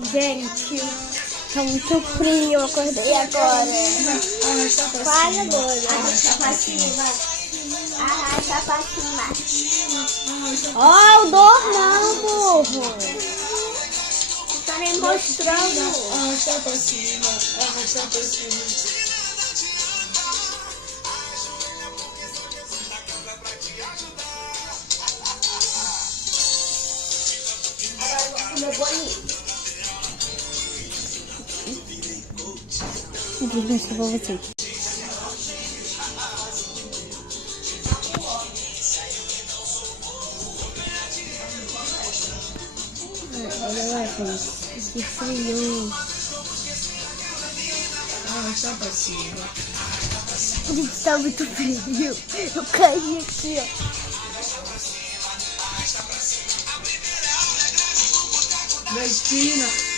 Gente, tá muito frio, eu acordei agora. Quase agora. Arrasta pra cima. Arrasta pra cima. Ó, o dor não, burro. Tá me mostrando. Arrasta pra cima. Arrasta pra cima. Meu bolinho. Vou mostrar pra você. Olha lá, gente. Que frio. Arrasta pra cima. Gente, tá muito frio. Eu caí aqui, ó. Da esquina.